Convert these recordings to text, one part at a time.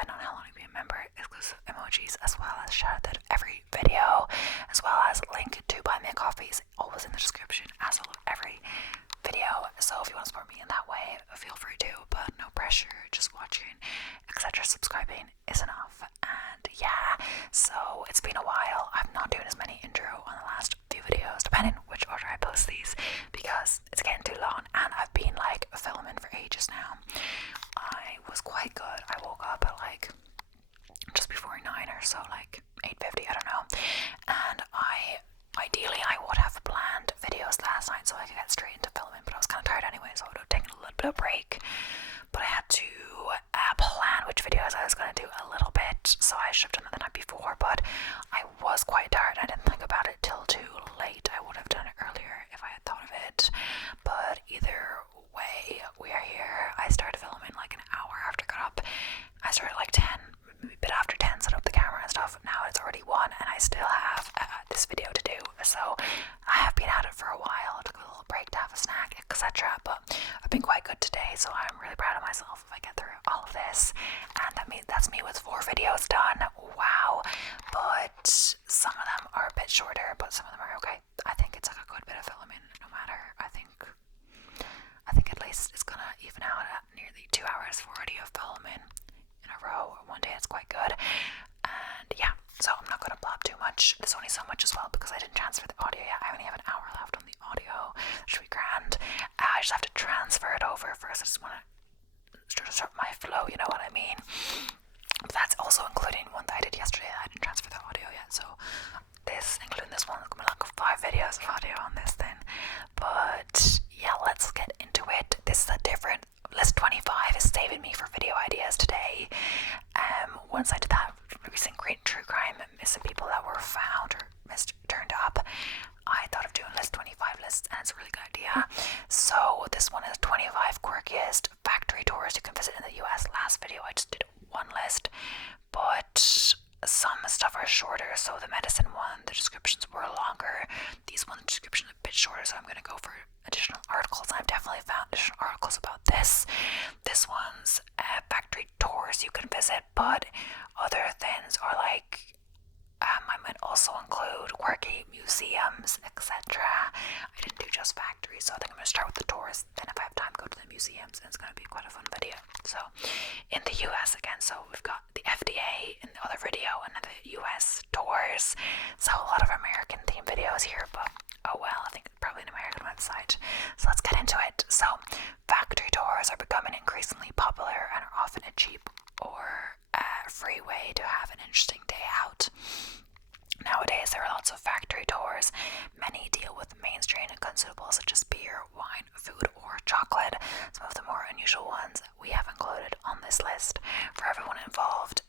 depending on how long you've been a member, exclusive emojis, as well as shout out every video, as well as link to buy me a coffees, always in the description, as well as every video. So if you want to support me in that way, feel free to, but no pressure, just watching, etc. Subscribing is enough. And yeah, so it's been a while. I'm not doing as many intro on the last few videos, depending which order I post these, because it's getting too long and I've been like filming for ages now. I was quite good. I woke up at like just before 9 or so, like 8:50, I don't know, and ideally I would have planned videos last night so I could get straight into filming, but I was kind of tired anyway, so I would have taken a little bit of break. But I had to plan which videos I was going to do a little bit, so I should have done it the night before, but I was quite tired. I didn't think about it till too late. I would have done it earlier if I had thought of it, but either way, we are here. I started filming like an hour after I got up. I started like 10, maybe a bit after 10, set up the camera and stuff. Now it's already 1 and I still have this video to do, so I have been at it for a while. I took a little break to have a snack, etc., but I've been quite good today, so I'm really proud of myself if I get through all of this. And that's me with 4 videos done. Wow. But some of them are a bit shorter, but some of them are okay. I think it's like a good bit of filming no matter. I think at least it's gonna even out at nearly 2 hours 40 of filming in a row. One day it's quite good. And yeah, so I'm not gonna blab too much. There's only so much as well because I didn't transfer the audio yet. I only have an hour left on the audio. That should be grand. I just have to transfer it over first. I just want to start my flow, you know what I mean? But that's also including one that I did yesterday. I didn't transfer the audio yet, so including this one, it's gonna be like 5 videos of audio on this thing. But yeah, let's get into it. This is a different list. 25 is saving me for video ideas today. Once I did that recent great true crime missing people that were found or turned up, I thought of doing list 25 lists, and it's a really good idea. So this one is 25 quirkiest factory tours you can visit in the US. Last video I just did one list, but some stuff are shorter. So the medicine one, the descriptions were longer. These ones, the description is a bit shorter, so I'm going to go for additional articles. I've definitely found additional articles about this. This one's factory tours you can visit, but other things are like I might also include quirky museums, etc. I didn't do just factories, so I think I'm going to start with the tours. Then if I have time, go to the museums, and it's going to be quite a fun video. So in the US again, so we've got the FDA in the other video, and then the US tours. So a lot of American themed videos here, but oh well, I think it's probably an American website. So let's get into it. So factory tours are becoming increasingly popular and are often a cheap or free way to have an interesting day out. Nowadays, there are lots of factory tours. Many deal with mainstream consumables such as beer, wine, food, or chocolate. Some of the more unusual ones we have included on this list. For everyone involved,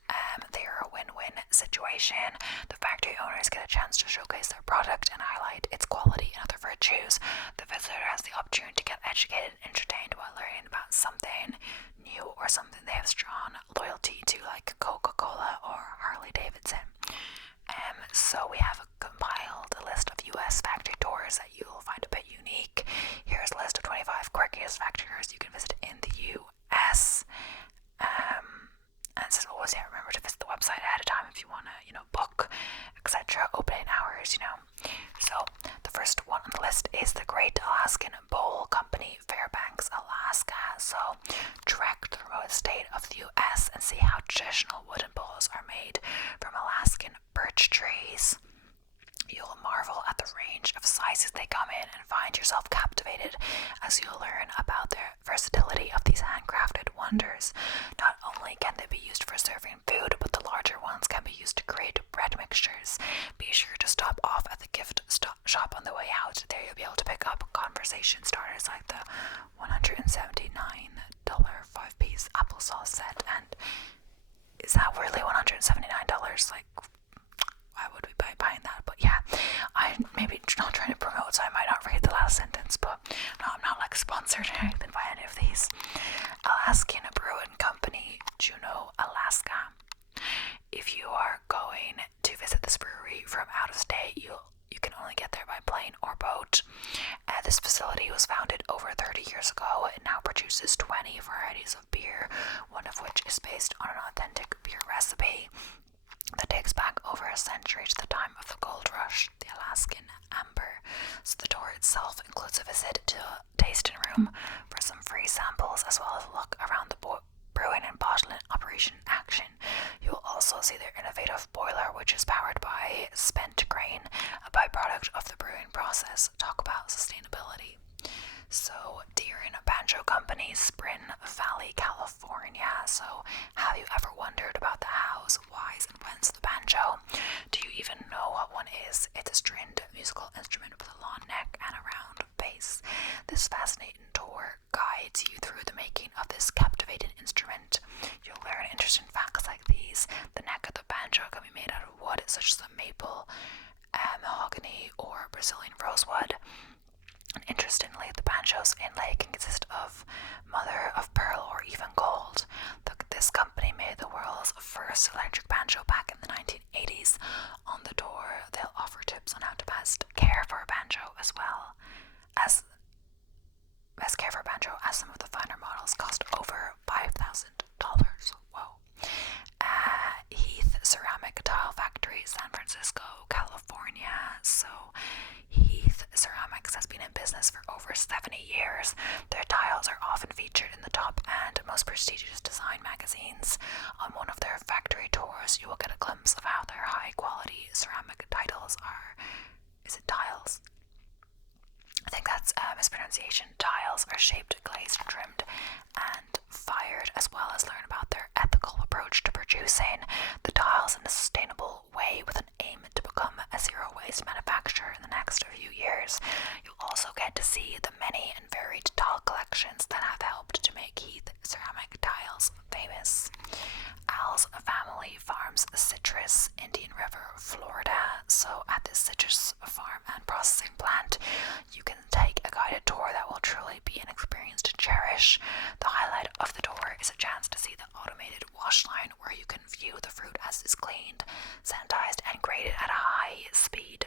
they are a win-win situation. The factory owners get a chance to showcase their product and highlight its quality and other virtues. The visitor has the opportunity to get educated and entertained while learning about something new or something they have strong loyalty to, like Coca-Cola or Harley Davidson. So we have compiled a list of US factory tours that you will find a bit unique. Here's a list of 25 quirkiest factory tours you can visit in the US. And it says always, yeah, remember to visit the website ahead of time if you want to, book, etc. Opening hours, So the first one on the list is the Great Alaskan Bowl Company, Fairbanks, Alaska. So trek to the remote state of the US and see how traditional wooden bowls are made from Alaskan birch trees. You'll marvel at the range of sizes they come in and find yourself captivated as you'll learn about the versatility of these handcrafted wonders. Not only can they be used for serving food, but the larger ones can be used to create bread mixtures. Be sure to stop off at the gift shop on the way out. There you'll be able to pick up conversation starters like the $179 5-piece applesauce set. And is that really $179? Like, why would we be buying that? But yeah, I'm maybe not trying to promote, so I might not read the last sentence, but no, I'm not like sponsored or anything by any of these. Alaskan Brewing Company, Juneau, Alaska. If you are going to visit this brewery from out of state, you can only get there by plane or boat. This facility was founded over 30 years ago. It now produces 20 varieties of beer, one of which is based on an authentic spent grain, a byproduct of the brewing process. Talk about sustainability. So, Deeren Banjo Company, Spring Valley, California. So, have you ever wondered about the hows, whys, and whens of the banjo? Do you even know what one is? It's a stringed musical instrument with a long neck and a round bass. This fascinating tour guides you through the making of this captivating instrument. You'll learn interesting facts like these. The neck of the banjo can be made out of wood such as the maple, mahogany, or Brazilian rosewood. And interestingly, the banjo's inlay can consist of mother of pearl or even gold. This company made the world's first electric banjo back in the 1980s. On the tour, they'll offer tips on how to best care for a banjo as well as care for a banjo, as some of the finer models cost over $5,000. Whoa. Heath Ceramic Tile Factory, San Francisco, California. So Heath Ceramics has been in business for over 70 years. Their tiles are often featured in the top and most prestigious design magazines. On one of their factory tours, you will get a glimpse of how their high-quality ceramic tiles are. Is it tiles? I think that's a mispronunciation. Tiles are shaped, glazed, trimmed, and fired, as well as learn about their ethical approach to producing the tiles in a sustainable way with an aim to become a zero-waste manufacturer in the next few years. You'll also get to see the many and varied tile collections that have helped to make Heath Ceramic Tiles famous. Al's family farms citrus, Indian River, Florida. So at this citrus farm and processing plant, you can take a guided tour that will truly be an experience to cherish. The highlight of the tour is a chance to see the automated wash line where you can view the fruit as it's cleaned, sanitized, and graded at a high speed.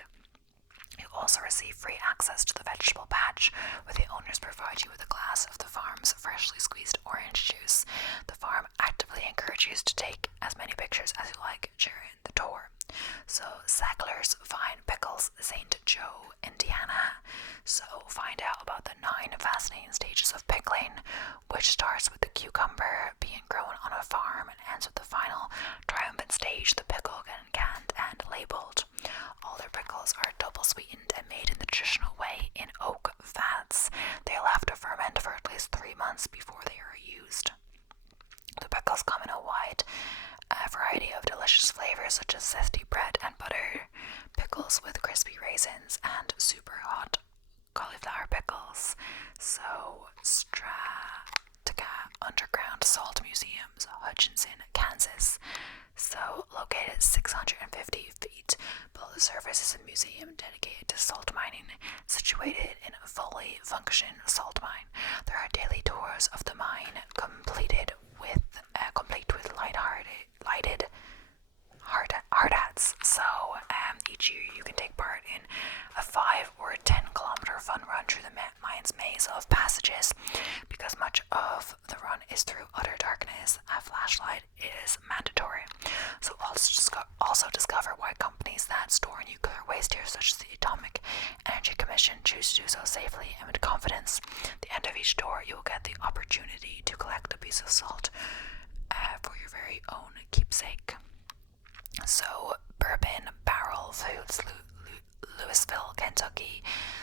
You also receive free access to the vegetable patch, where the owners provide you with a glass of the farm's freshly squeezed orange juice. The farm actively encourages you to take as many pictures as you like during the tour. So, Sackler's Vine Pickles, St. Joe, Indiana. So, find out about the 9 fascinating stages of pickling, which starts with the cucumber being grown on a farm and ends with the final triumphant stage, the pickle getting canned and labeled. All their pickles are double sweetened and made in the traditional way in oak vats. They'll have to ferment for at least 3 months before they are used. The pickles come in a wide variety of delicious flavors such as zesty bread and butter, pickles with crispy raisins, and super hot cauliflower pickles. So, Stratica Underground Salt Museums, Hutchinson, Kansas. So, located 650 feet below the surface is a museum dedicated to salt mining, situated in a fully functioning salt mine. There are daily tours of the mine, complete with lighted hard hats. So each year you can take part in a 5 or 10-kilometer fun run through the mine's maze of passages. Because much of the run is through utter darkness, a flashlight is mandatory. So also discover why companies that store nuclear waste here, such as the Atomic Energy Commission, choose to do so safely and with confidence. At the end of each tour, you will get the opportunity to collect a piece of salt for your very own keepsake. So, Bourbon Barrel Foods, Louisville, Kentucky.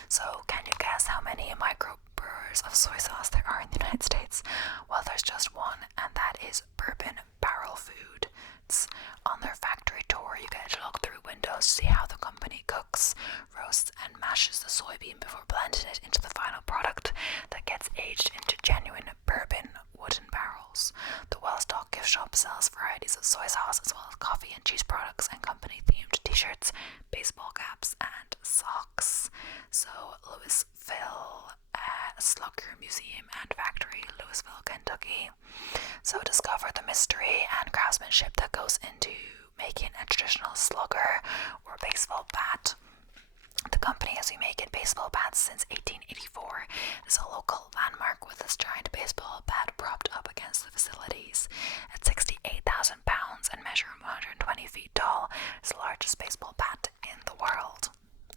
So, can you guess how many microbrewers of soy sauce there are in the United States? Well, there's just one, and that is Bourbon Barrel Foods. On their factory tour, you get to look through windows to see how the company cooks, roasts, and mashes the soybean before blending it into the final product that gets aged into genuine bourbon wooden barrels. The well-stocked gift shop sells varieties of soy sauce as well as coffee and cheese products and company-themed t-shirts, baseball caps, and socks. So, Louisville Slugger Museum and Factory, Louisville, Kentucky. So, discover the mystery and craftsmanship that goes into making a traditional slugger or baseball bat. The company has been making baseball bats since 1884. It is a local landmark with this giant baseball bat propped up against the facilities. At 68,000 pounds and measuring 120 feet tall, it is the largest baseball bat in the world.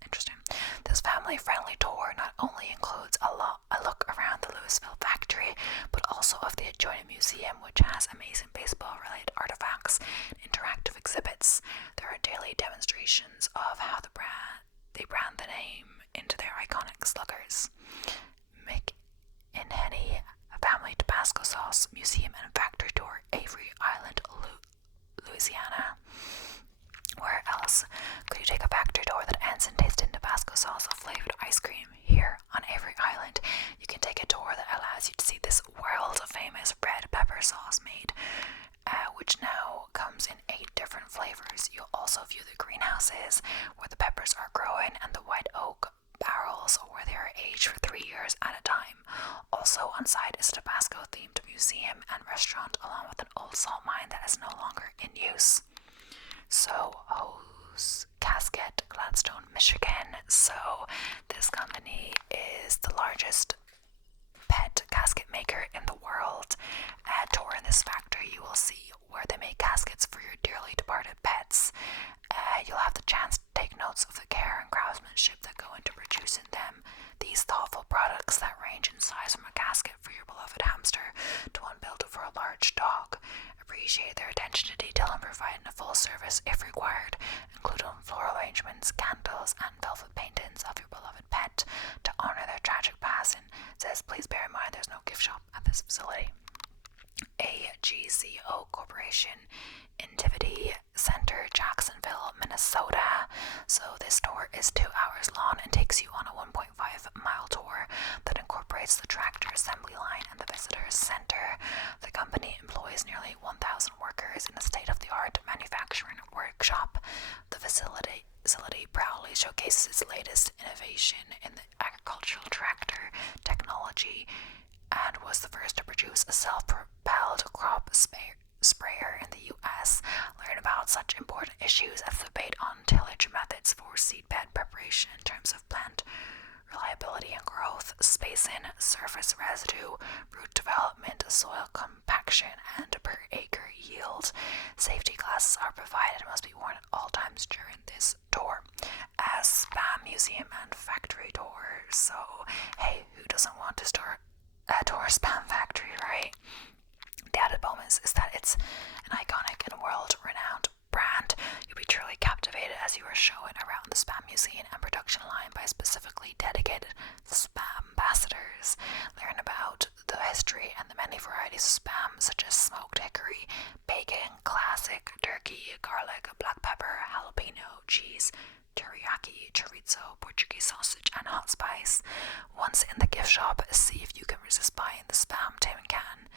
Interesting. This family-friendly tour not only includes a look around the Louisville factory, but also of the adjoining museum, which has amazing baseball-related artifacts, interactive exhibits. There are daily demonstrations of how they brand the name into their iconic sluggers. McInhenny Family Tabasco Sauce Museum and Factory Tour, Avery Island, Louisiana. Where else could you take a factory tour that ends in tasting Tabasco sauce of flavored ice cream? Here on Avery Island, you can take a tour that allows you to see this world-famous red pepper sauce made, which now comes in 8 different flavors. You'll also view the greenhouses where the peppers are growing and the white oak barrels where they are aged for 3 years at a time. Also on site is a Tabasco-themed museum and restaurant along with an old salt mine that is no longer in use. So, Hose Casket, Gladstone, Michigan. So, this company is the largest pet casket maker in the world. Touring this factory, you will see where they make caskets for your dearly departed pets. You'll have the chance to take notes of the care and craftsmanship that go into producing them. These thoughtful products that range in size from a casket for your beloved hamster to one built for a large dog. Appreciate their attention to detail and providing a full service if required, including floral arrangements, candles, and velvet paintings of your beloved pet to honor their tragic passing. It says, please bear in mind there's no gift shop at this facility. AGCO Corporation, Nativity Center, Jacksonville, Minnesota. So this tour is 2 hours long and takes you on a 1.5-mile tour that incorporates the tractor assembly line and the visitor center. The company employs nearly 1,000 workers in a state-of-the-art manufacturing workshop. The facility proudly showcases its latest innovation in the agricultural tractor technology and was the first to produce a self-propelled crop sprayer in the U.S. Learn about such important issues as the debate on tillage methods for seedbed preparation in terms of plant reliability and growth, spacing, surface residue, root development, soil compaction, and per acre yield. Safety glasses are provided and must be worn at all times during this tour. As Spam Museum and Factory Tour. So, hey, who doesn't want to start a tour Spam Factory, right? The added bonus is that it's an iconic and world-renowned brand. You'll be truly captivated as you are shown around the Spam Museum and production line by specifically dedicated Spam ambassadors. Learn about the history and the many varieties of Spam, such as smoked hickory, bacon, classic, turkey, garlic, black pepper, jalapeno, cheese, teriyaki, chorizo, Portuguese sausage, and hot spice. Once in the gift shop, see if you can resist buying the Spam tin can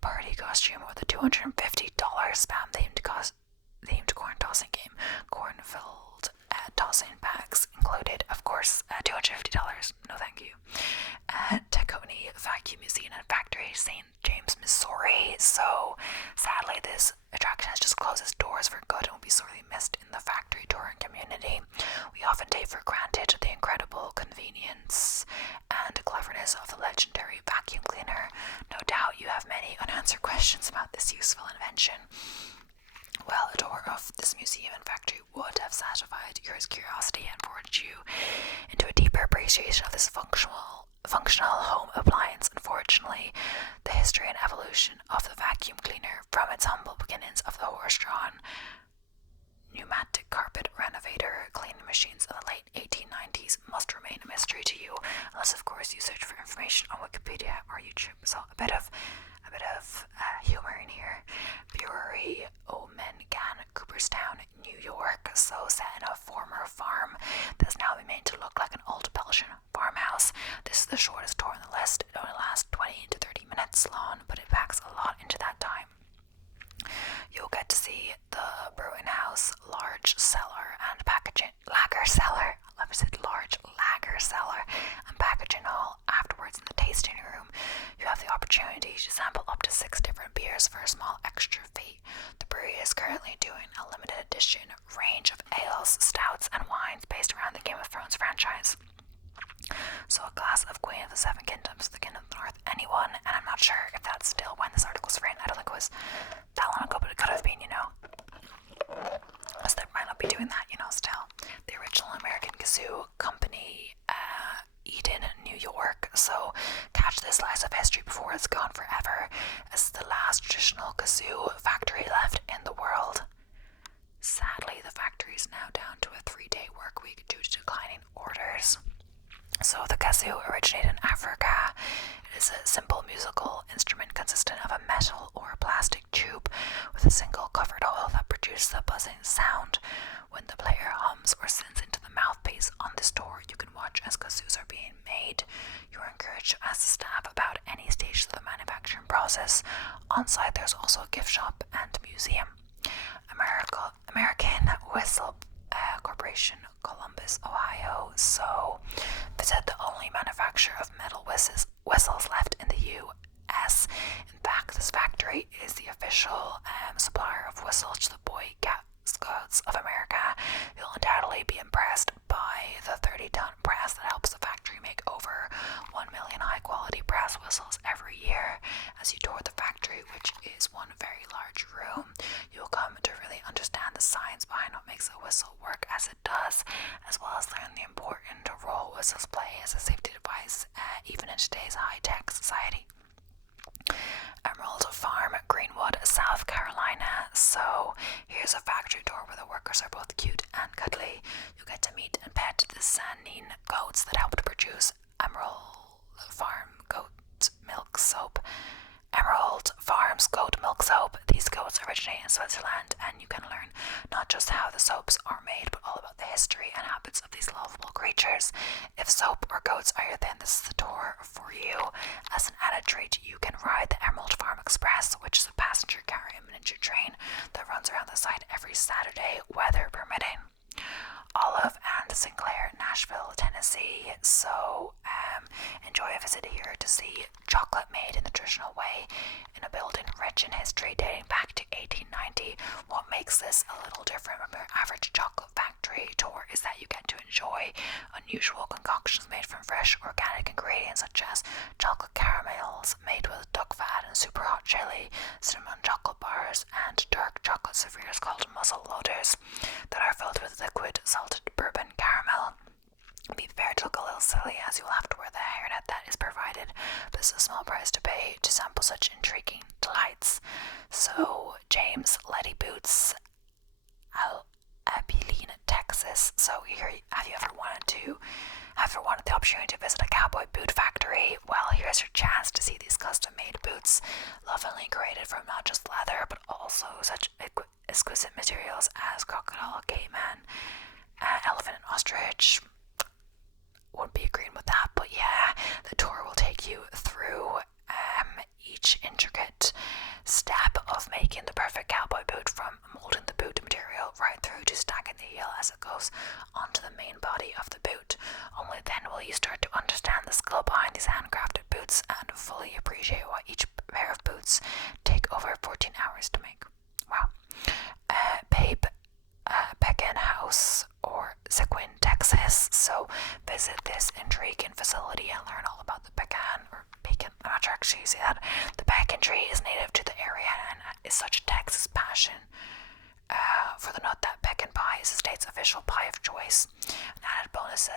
party costume or the $250 Spam-themed corn tossing game. Corn-filled tossing bags included, of course, $250. No thank you. Tacony Vacuum Museum and Factory, St. James, Missouri. So, sadly, this attraction has just closed its doors for good and will be sorely missed in the factory touring community. We often take for granted the incredible convenience and cleverness of the legendary vacuum cleaner. No doubt you have many unanswered questions about this useful invention. Well, a tour of this museum and factory would have satisfied your curiosity and forged you into a deeper appreciation of this functional home appliance. Unfortunately, the history and evolution of the vacuum cleaner from its humble beginnings of the horse-drawn pneumatic carpet renovator cleaning machines of the late 1890s must remain a mystery to you, unless of course you search for information on Wikipedia or YouTube. So a bit of humor in here. Brewery Omengan, Cooperstown, New York. So set in a former farm that's now been made to look like an old Belgian farmhouse. This is the shortest tour on the list. It only lasts 20 to 30 minutes long, but it packs a lot into that time. You'll get to see the brewing house, large cellar and packaging lager cellar. I said large lager cellar and packaging hall. Afterwards, in the tasting room, you have the opportunity to sample up to 6 different beers for a small extra fee. The brewery is currently doing a limited edition range of ales, stouts, and wines based around the Game of Thrones franchise. So a glass of Queen of the Seven Kingdoms, the Kingdom of the North, anyone, and I'm not sure if that's still when this article was written. I don't think it was that long ago, but it could have been, Unless they might not be doing that, still. The original American kazoo company, Eden, New York. So catch this slice of history before it's gone forever, as the last traditional kazoo factory left in the world. factory is now down to a 3-day work week due to declining orders. So the kazoo originated in Africa. It is a simple musical instrument consisting of a metal or plastic tube with a single covered hole that produces a buzzing sound. When the player hums or sings into the mouthpiece on this door, you can watch as kazoos are being made. You are encouraged to ask the staff about any stage of the manufacturing process. On site, there's also a gift shop and museum. American Whistle Corporation, Columbus, Ohio. So, visit the only manufacturer of metal whistles left in the U.S. In fact, this factory is the official supplier of whistles to the Boy Scouts of America. You'll undoubtedly be impressed by the 30-ton press that helps the factory make over 1 million high-quality brass whistles every year. As you tour the factory, which is one very large room, you'll come to really understand the science behind what makes a whistle work as it does, as well as learn the important role whistles play as a safety device, even in today's high-tech society. Emerald Farm, Greenwood, South Carolina. So here's a factory tour where the workers are both cute and cuddly. You get to meet and pet the Sanine goats that help to produce Emerald Farm goat milk soap. Emerald Farms goat milk soap. These goats originate in Switzerland, and you can learn not just how the soaps are made, but all about the history and habits of these lovable creatures. If soap or goats are your thing, this is the tour for you. As an added treat, you can ride the Emerald Farm Express, which is a passenger carrying miniature train that runs around the site every Saturday, weather permitting. Olive and Sinclair, Nashville, Tennessee. So enjoy a visit here to see chocolate made in the traditional way in a building rich in history dating back to 1890. What makes this a little different from your average chocolate factory tour is that you get to enjoy unusual concoctions made from fresh organic ingredients such as chocolate caramels made with duck fat and super hot chili, cinnamon chocolate bars, and dark chocolate spheres called muzzle loaders that are filled with liquid salted bourbon caramel. Be prepared to look a little silly, as you'll have to wear the hairnet that is provided, but it's a small price to pay to sample such intriguing delights. So, James Letty Boots, Abilene, Texas. So here, have you ever wanted the opportunity to visit a cowboy boot factory? Well, here's your chance to see these custom-made boots, lovingly created from not just leather, but also such exquisite materials as crocodile, caiman, elephant, and ostrich. Wouldn't be agreeing with that, but yeah, the tour will take you through each intricate step of making the perfect cowboy boot, from molding the boot material right through to stacking the heel as it goes onto the main body of the boot. Only then will you start to understand the skill behind these handcrafted boots and fully appreciate why each pair of boots take over 14 hours to make. Wow. Pekin House, or Sequin, Texas. So visit this intriguing facility and learn all about the pecan, or bacon, I'm not sure actually you say that. The pecan tree is native to the area and is such a Texas passion for the nut that pecan pie is the state's official pie of choice. An added bonus,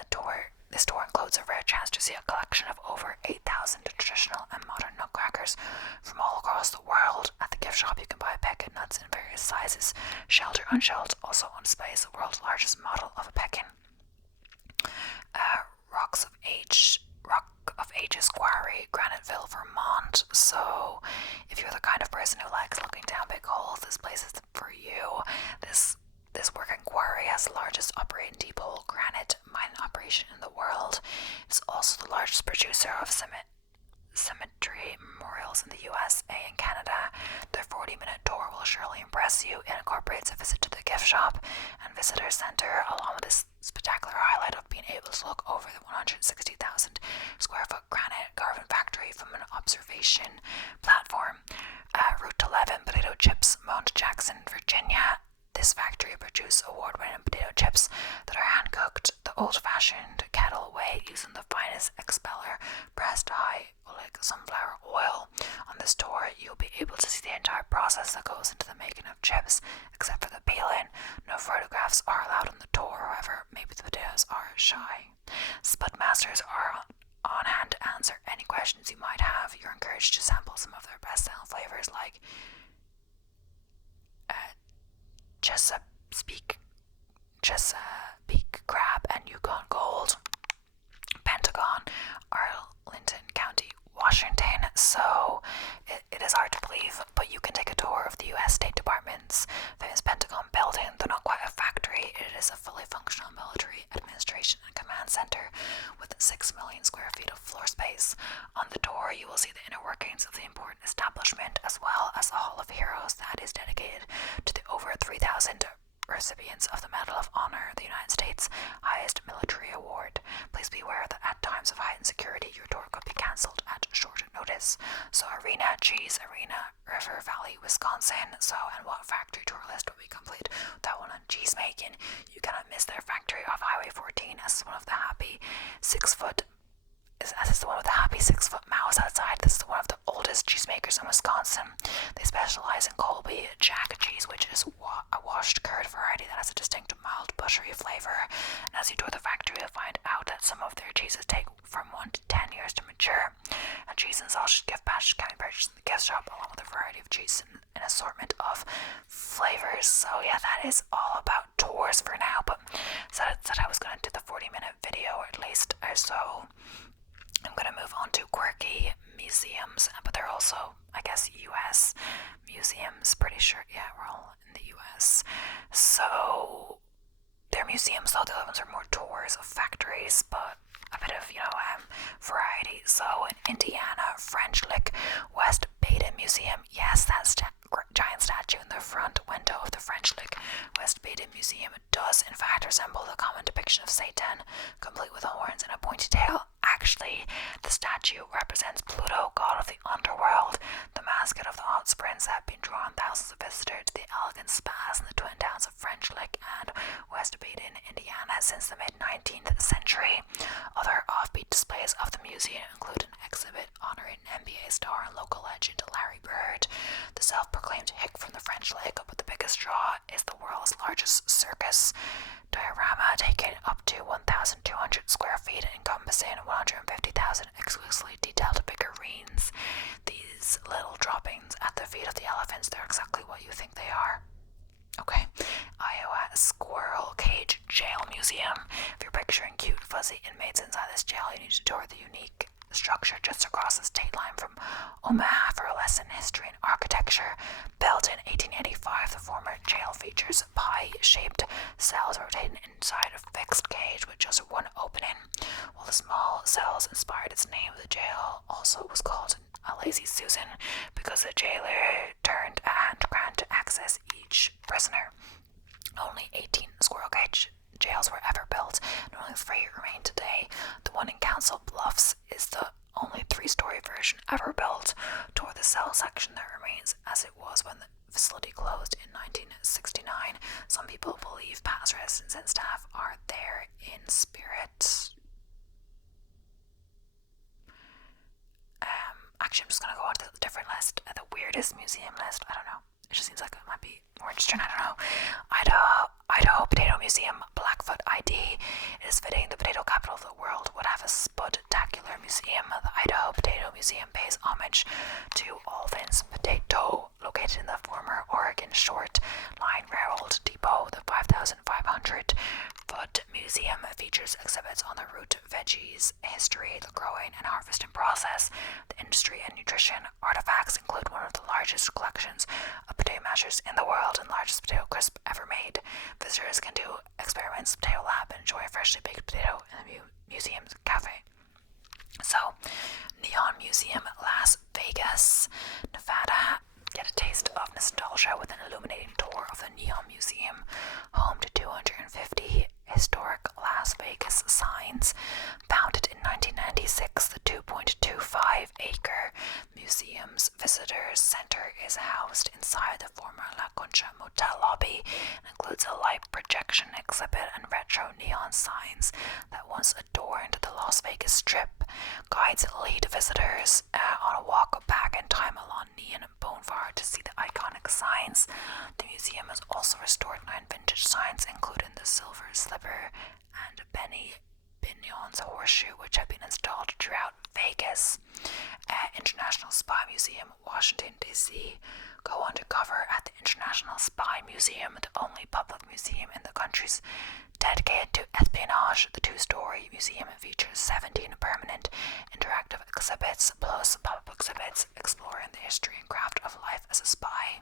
this tour includes a rare chance to see a collection of over 8,000 traditional and modern nutcrackers from all across the world. At the gift shop, you can buy pecan nuts in various sizes, shelled or unshelled. Also on display is the world's largest model of a pecan. Rock of Ages Quarry, Graniteville, Vermont. So, if you're the kind of person who likes looking down big holes, this place is for you. This working quarry has the largest operating deep hole granite mining operation in the world. It's also the largest producer of cemetery memorials in the USA and Canada. Their 40-minute tour will surely impress you. It incorporates a visit to the gift shop and visitor center, along with this spectacular highlight of being able to look over the 160,000 square foot granite carving factory from an observation platform. Route 11 potato chips, Mount Jackson, Virginia. This factory produces award-winning potato chips that are hand-cooked the old-fashioned kettle way using the finest expeller pressed high oleic sunflower oil. On this tour, you'll be able to see the entire process that goes into the making of chips, except for the peeling. No photographs are allowed on the tour, however, maybe the potatoes are shy. Spudmasters are on hand to answer any questions you might have. You're encouraged to sample some of their best-selling flavors like Chesapeake Chesapeake crab and Yukon gold. Pentagon, Arlington County, Washington. So it is hard to believe, but you can take a tour of the U.S. State Department's famous Pentagon building. Though not quite a factory, it is a fully functional military administration and command center with 6 million square feet of floor space. On the tour, you will see the inner workings of the important establishment, as well as the Hall of Heroes that is dedicated to the over 3,000 recipients of the Medal of Honor, the United States' highest military award. Please be aware that at times of heightened security, your tour could be cancelled at short notice. So Arena, Cheese Arena, River Valley, Wisconsin. So, and what factory tour list will be complete? That one on cheese making. You cannot miss their factory off Highway 14 as one of the happy 6-foot This is the one with the happy 6-foot mouse outside. This is one of the oldest cheesemakers in Wisconsin. They specialize in Colby Jack cheese, which is a washed curd variety that has a distinct mild buttery flavor. And as you tour the factory, you'll find out that some of their cheeses take from 1 to 10 years to mature. A cheese and sausage gift batch can be purchased in the gift shop, along with a variety of cheese and an assortment of flavors. So yeah, that is all about tours for now. But said I was going to do the 40-minute video, or at least or so. I'm going to move on to quirky museums, but they're also, I guess, U.S. museums. Pretty sure, yeah, we're all in the U.S. So they're museums, though the other ones are more tours of factories, but a bit of, variety. So in Indiana, French Lick West Baden Museum, yes, that's giant statue in the front window of the French Lick West Baden Museum does in fact resemble the common depiction of Satan, complete with horns and a pointy tail. Actually, the statue represents Pluto, god of the underworld, the mascot of the hot springs that have been drawing thousands of visitors to the elegant spas in the twin towns of French Lick and West Baden, Indiana, since the mid-19th century. Other offbeat displays of the museum include an exhibit honoring NBA star and local legend Larry Bird, the self-proclaimed hick from the French Lick, but the biggest draw is the world's largest circus diorama, taking up to 1,200 square feet, encompassing 150,000 exquisitely detailed figurines. These little droppings at the feet of the elephants, they're exactly what you think they are. Okay, Iowa Squirrel Cage Jail Museum. If you're picturing cute, fuzzy inmates inside this jail, you need to tour the unique structure just across the state line from Omaha for a lesson in history and architecture. Built in 1885, the former jail features pie-shaped cells rotating inside a fixed cage with just one opening. While the small cells inspired its name, the jail also was called a Lazy Susan because the jailer turned a hand crank to access each prisoner. Only 18 squirrel cage jails were ever built, and only 3 remain today. The one in Council Bluffs is the only 3-story version ever built. Tour the cell section that remains as it was when the facility closed in 1969. Some people believe past residents and staff are there in spirit. Actually, I'm just going to go on to the different list, the weirdest museum list. I don't know. It just seems like it might be more interesting. I don't know. Idaho Potato Museum, Blackfoot ID. It is fitting the potato capital of the world would have a spectacular museum. The Idaho Potato Museum pays homage to all things potato, located in the former Oregon Short Line Railroad Depot. The 5,500-foot museum features exhibits on the root veggies, history, the growing and harvesting process, the industry and nutrition. Artifacts include one of the largest collections of potato mashers in the world and largest potato crisp ever made. Visitors can do experiments in the potato lab and enjoy a freshly baked potato in the museum's cafe. So, Neon Museum, Las Vegas, Nevada. Get a taste of nostalgia with an illuminating tour of the Neon Museum, home to 250 historic Las Vegas signs. Founded in 1996, the 2.25-acre museum's visitors center is housed inside the former La Concha Motel lobby and includes a light projection exhibit and retro neon signs that once adorned the Las Vegas Strip. Guides lead visitors on a walk back in time along neon bonfire to see the iconic signs. The museum has also restored 9 vintage signs, including the Silver Slipper and Benny Bignon's horseshoe, which have been installed throughout Vegas. International Spy Museum, Washington, D.C. Go undercover at the International Spy Museum, the only public museum in the country emojis dedicated to espionage. The two-story museum features 17 permanent interactive exhibits plus pop-up exhibits exploring the history and craft of life as a spy.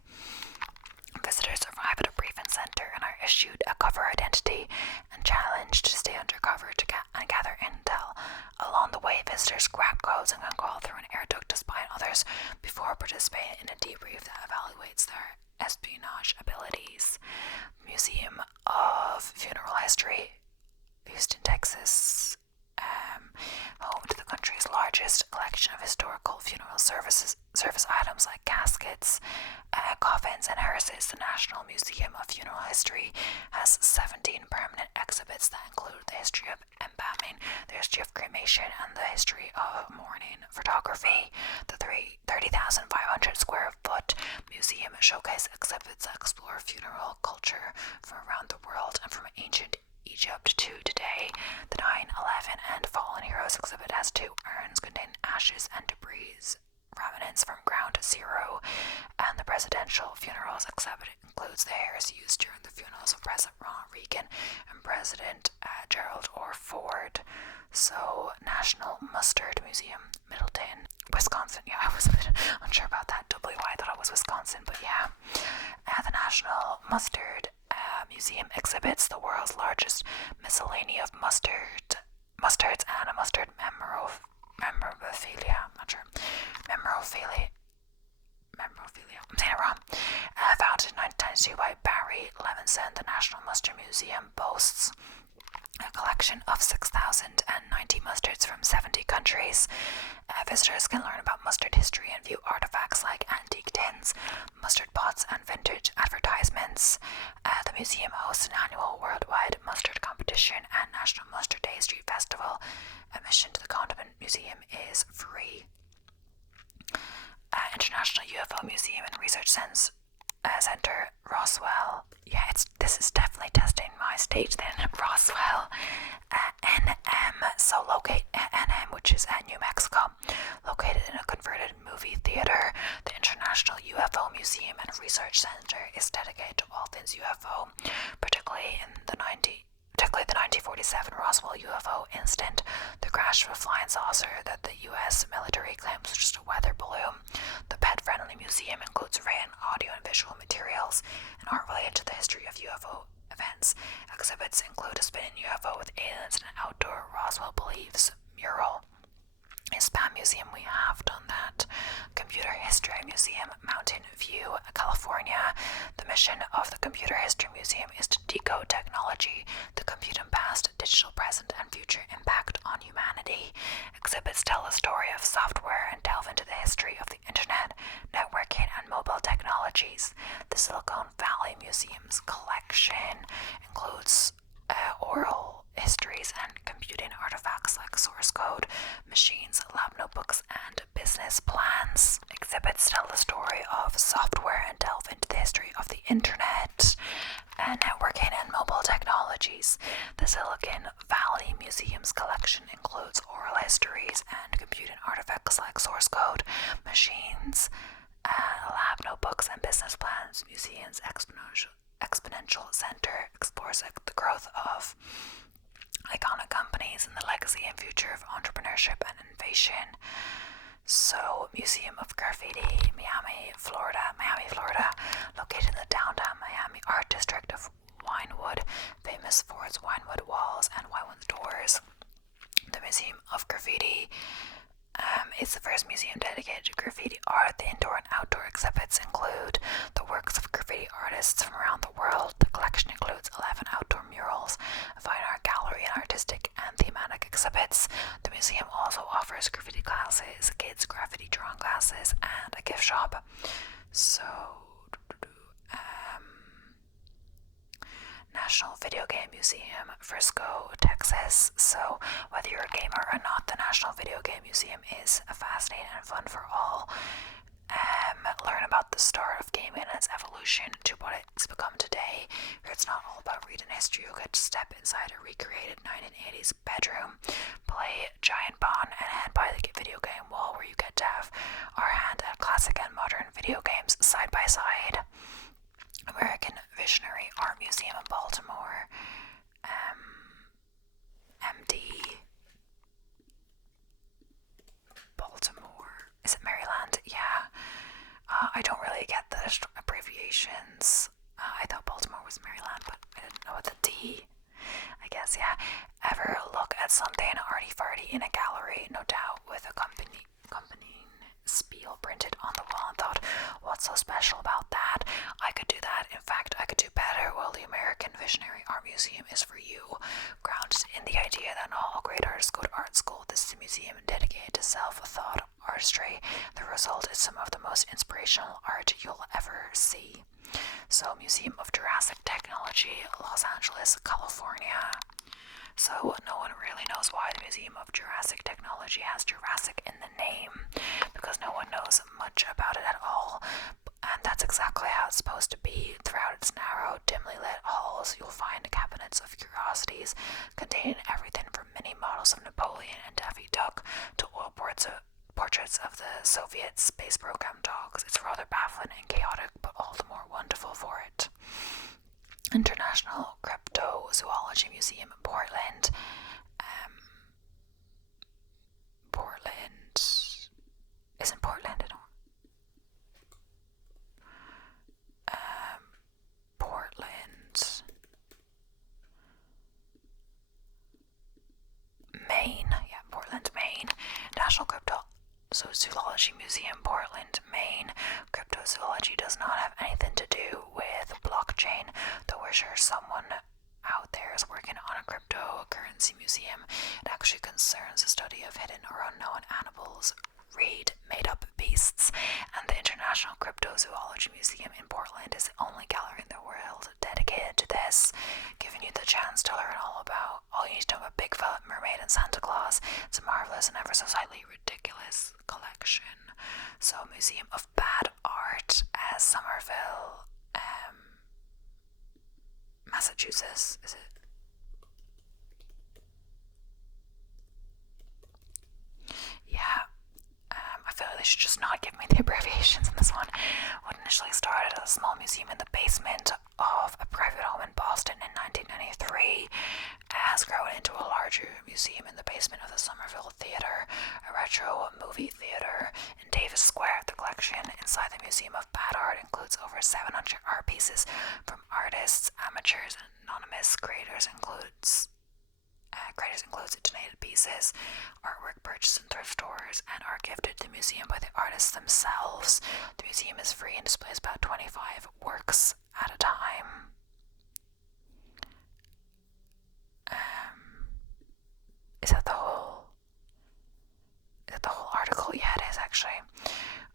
Visitors arrive at a briefing center and are issued a cover identity and challenged to stay undercover and gather intel. Along the way, visitors grab codes and can call through an air duct to spy on others before participating in a debrief that evaluates their espionage abilities. Museum of Funeral History, Houston, Texas, home to the country's largest collection of historical funeral service items like caskets, coffins, and hearses. The National Museum of Funeral History has 17 permanent exhibits that include the history of embalming, the history of cremation, and the history of mourning photography. The 30,500 square foot museum showcase exhibits that explore funeral culture from around the world and from ancient Egypt to today. The 9/11 and Fallen Heroes exhibit has 2 urns containing ashes and debris remnants from Ground Zero, and the Presidential Funerals exhibit includes the hairs used during the funerals of President Ronald Reagan and President Gerald R. Ford. So, National Mustard Museum, Middleton, Wisconsin. Yeah, I was a bit unsure about that. I thought it was Wisconsin, but yeah. The National Mustard Museum exhibits the world's largest miscellany of mustards and a mustard memorabilia. I'm not sure. Memorabilia. I'm saying it wrong. Founded in 1992 by Barry Levinson, the National Mustard Museum boasts a collection of 6,090 mustards from 70 countries. Visitors can learn about mustard history and view artifacts like antique tins, mustard pots, and vintage advertisements. The museum hosts an annual worldwide mustard competition and National Mustard Day Street Festival. Admission to the Condiment Museum is free. International UFO Museum and Research Center, Roswell. Yeah, this is definitely testing my stage then. Roswell, NM, which is at New Mexico, located in a converted movie theater. The International UFO Museum and Research Center is dedicated to all things UFO, particularly the 1947 Roswell UFO incident, the crash of a flying saucer that the U.S. military claims was just a weather balloon. The pet-friendly museum includes written, audio, and visual materials and art related to the history of UFO events. Exhibits include a spinning UFO with aliens and an outdoor Roswell Believes mural. In Spam Museum, we have done that. Computer History Museum, Mountain View, California. The mission of the Computer History Museum is to decode technology, the computing past, digital present, and future impact on humanity. Exhibits tell the story of software and delve into the history of the internet, networking, and mobile technologies. The Silicon Valley Museum's collection includes oral histories and computing artifacts like source code, machines, lab notebooks, and business plans. Exhibits tell the story of software and delve into the history of the internet, networking, and mobile technologies. The Silicon Valley Museum's collection includes oral histories and computing artifacts like source code, machines, lab notebooks, and business plans. Museum's Exponential Center explores the growth of iconic companies and the legacy and future of entrepreneurship and innovation. So, Museum of Graffiti, Miami, Florida, located in the downtown Miami art district of Winewood, famous for its Winewood walls and Winewood doors. The Museum of Graffiti is the first museum dedicated to graffiti art. The indoor and outdoor exhibits include the works of graffiti artists from around the world. The collection includes 11 outdoor murals, a fine art gallery, and artistic and thematic exhibits. The museum also offers graffiti classes, kids' graffiti drawing classes, and a gift shop. So, National Video Game Museum, Frisco, Texas. So, whether you're a gamer or not, the National Video Game Museum is fascinating and fun for all. Learn about the start of gaming and its evolution to what it's become today. Here it's not all about reading history. You'll get to step inside a recreated 1980s bedroom, play Giant Bomb, and head by the video game wall where you get to have our hand at classic and modern video games side by side. American Visionary Art Museum in Baltimore, MD, Baltimore. Is it Maryland? Yeah. I don't really get the abbreviations. I thought Baltimore was Maryland, but I didn't know what the D. I guess, yeah. Ever look at something arty-farty in a gallery, no doubt, with accompanying spiel printed on the wall and thought, what's so special about that? I could do that. In fact, I could do better. Well, the American Visionary Art Museum is for you. Grounded in the idea that not all great artists go to art school, this is a museum dedicated to self-thought artistry. The result is some of the most inspirational art you'll ever see. So, Museum of Jurassic Technology, Los Angeles, California. So no one really knows why the Museum of Jurassic Technology has Jurassic in the name, because no one knows much about it at all, and that's exactly how it's supposed to be. Throughout its narrow, dimly lit halls, you'll find cabinets of curiosities containing everything from mini models of Napoleon and Daffy Duck to oil portraits of the Soviet space program dogs. It's rather baffling and chaotic, but all the more wonderful for it. International Cryptozoology Museum in Portland. Portland. Isn't Portland in Portland. Maine. Yeah, Portland, Maine. National Cryptozoology Museum, Portland, Maine. Cryptozoology does not have anything to do with blockchain, though we're sure someone out there is working on a cryptocurrency museum. It actually concerns the study of hidden or unknown animals, read made-up beasts, and the International Cryptozoology Museum in Portland is the only gallery in the world dedicated to this, giving you the chance to learn all you need to know about Bigfoot, Mermaid, and Santa Claus. It's a marvelous and ever so slightly ridiculous collection. So, Museum of Bad Art at Somerville, Massachusetts, is it? Yeah, I feel like they should just not give me the abbreviations in this one. What initially started as a small museum in the basement of a private home in Boston in 1993 has grown into a larger museum in the basement of the Somerville Theatre, a retro movie theatre in Davis Square. The collection inside the Museum of Bad Art includes over 700 art pieces from artists, amateurs, and anonymous creators. Includes donated pieces, artwork purchased in thrift stores, and are gifted to the museum by the artists themselves. The museum is free and displays about 25 works at a time. Is that the whole article? Yeah, it is actually.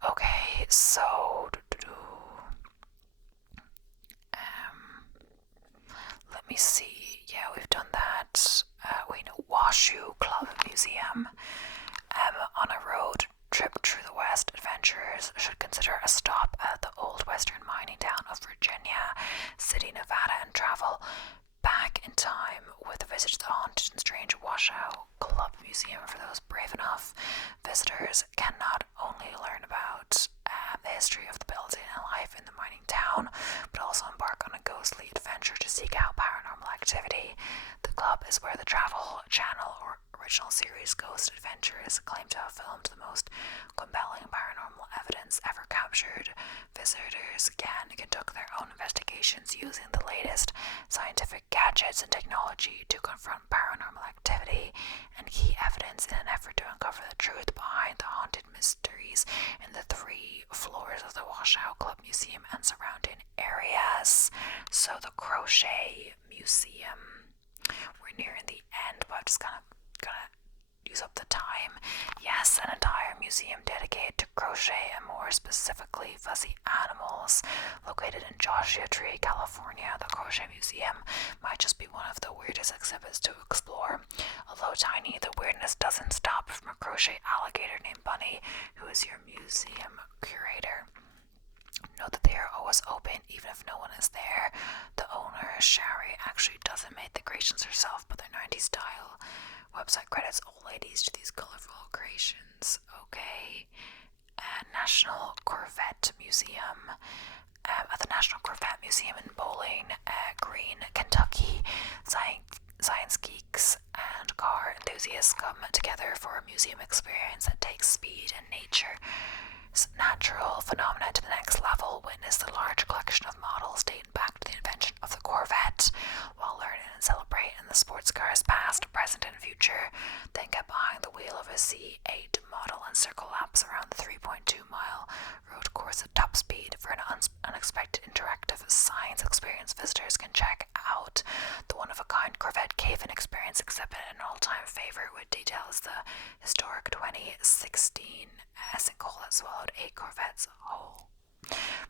Okay, so let me see. Yeah, we've done that. Washoe Club Museum. On a road trip through the West, adventurers should consider a stop at the old western mining town of Virginia City, Nevada, and travel back in time with a visit to the haunted and strange Washoe Club Museum for those brave enough. Visitors can not only learn about the history of the building and life in the mining town, but also embark on a ghostly adventure to seek out paranormal activity. The club is where the Travel Channel or original series Ghost Adventures claim to have filmed the most compelling paranormal evidence ever captured. Visitors can conduct their own investigations using the latest scientific gadgets and technology to confront paranormal activity and key evidence in an effort to uncover the truth behind the haunted mysteries in the 3 floors of the Washoe Club Museum and surrounding areas. So the Crochet Museum. We're nearing the end, but I'm just gonna use up the time. Yes, an entire museum dedicated to crochet and more specifically fuzzy animals. Located in Joshua Tree, California, the Crochet Museum might just be one of the weirdest exhibits to explore. Although tiny, the weirdness doesn't stop from a crochet alligator named Bunny, who is your museum curator. Note that they are always open, even if no one is there. The owner, Shari, actually doesn't make the creations herself, but their 90s style website credits old ladies to these colorful creations. Okay. National Corvette Museum. at the National Corvette Museum in Bowling Green, Kentucky. Science geeks and car enthusiasts come together for a museum experience that takes speed and natural phenomena to the next level. Witness the large collection of models dating back to the invention of the Corvette, while learning and celebrating the sports cars past, present, and future. Then get behind the wheel of a C8 model and circle laps around the 3.2-mile road course at top speed. For an unexpected interactive science experience, visitors can check out the one-of-a-kind Corvette Cave-In experience exhibit, an all-time favorite, which details the historic 2016 sinkhole that swallowed 8 Corvettes whole.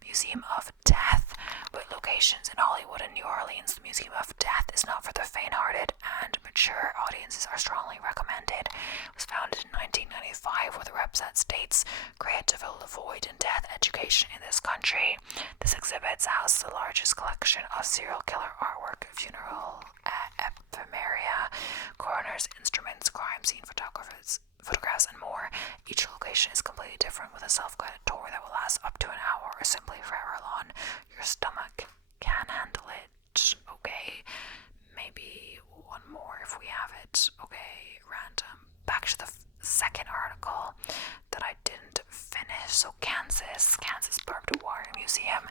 Museum of Death. With locations in Hollywood and New Orleans, the Museum of Death is not for the faint-hearted, and mature audiences are strongly recommended. It was founded in 1995 with a represent states created to fill the void in death education in this country. This exhibit houses the largest collection of serial killer artwork, funeral ephemeria, coroner's instruments, crime scene photographs, and more. Each location is completely different, with a self-guided tour that will last up to an hour or simply for however long your stomach can handle it. Okay, maybe one more if we have it. Okay, random. Back to the second article that I didn't finish. So Kansas Barbed Wire Museum,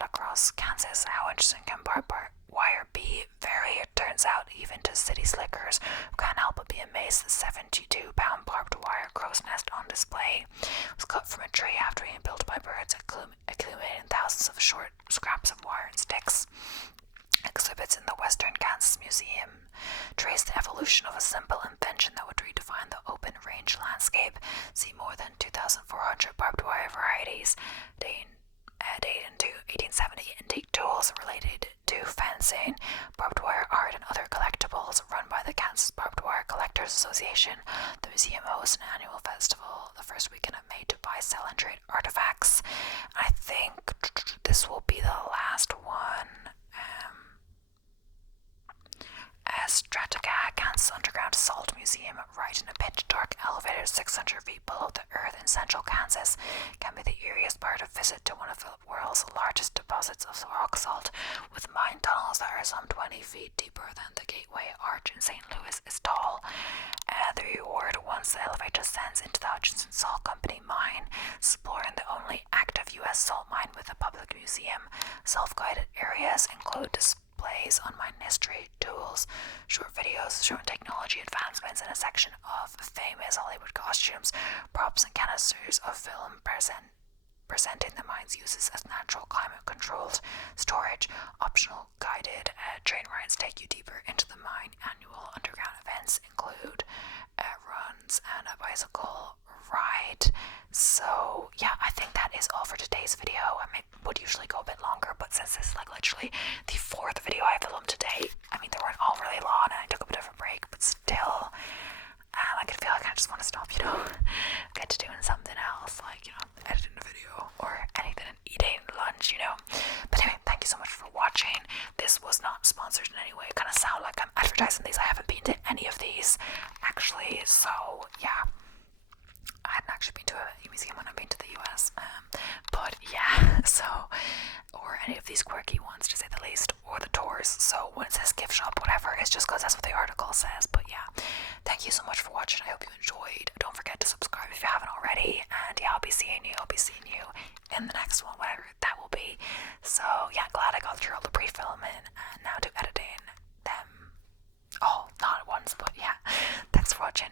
La Crosse, Kansas. How interesting can barbed wire be? Very, it turns out, even to city slickers who can't help but be amazed. The 72-pound barbed wire crow's nest on display was cut from a tree after being built by birds, accumulating thousands of short scraps of wire and sticks. Exhibits in the Western Kansas Museum trace the evolution of a simple invention that would redefine the open range landscape. See more than 2,400 barbed wire varieties dating to 1870 antique tools related to fencing, barbed wire art, and other collectibles. Run by the Kansas Barbed Wire Collectors Association, the museum hosts an annual festival the first weekend of May to buy, sell, and trade artifacts. I think this will be the last one. Strataga, Kansas Underground Salt Museum, right in a pitch-dark elevator 600 feet below the earth in central Kansas, can be the eeriest part of visit to one of the world's largest deposits of rock salt, with mine tunnels that are some 20 feet deeper than the Gateway Arch in St. Louis is tall. The reward, once the elevator descends into the Hutchinson Salt Company mine, exploring the only active U.S. salt mine with a public museum. Self-guided areas include displays on mine history, tools, short videos showing technology advancements, and a section of famous Hollywood costumes, props, and canisters of film presenting the mine's uses as natural climate-controlled storage. Optional guided train rides take you deeper into the mine. Annual underground events include runs and a bicycle ride. So yeah, I think that is all for today's video. I would usually go a bit longer, but since this is like literally the 4th video I filmed today, I mean, they weren't all really long and I took a bit of a break, but still, I could feel like I just want to stop, get to doing something else, like, editing a video or anything, and eating lunch, But anyway, thank you so much for watching. This was not sponsored in any way. It kind of sound like I'm advertising these. I haven't been to any of these, actually, so yeah. I hadn't actually been to a museum when I've been to the US, but yeah, so, or any of these quirky ones, to say the least, or the tours. So when it says gift shop, whatever, it's just because that's what the article says. But yeah, thank you so much for watching. I hope you enjoyed. Don't forget to subscribe if you haven't already, and yeah, I'll be seeing you in the next one, whatever that will be. So yeah, glad I got through all the pre-filming and now to editing them all, not at once, but yeah, thanks for watching.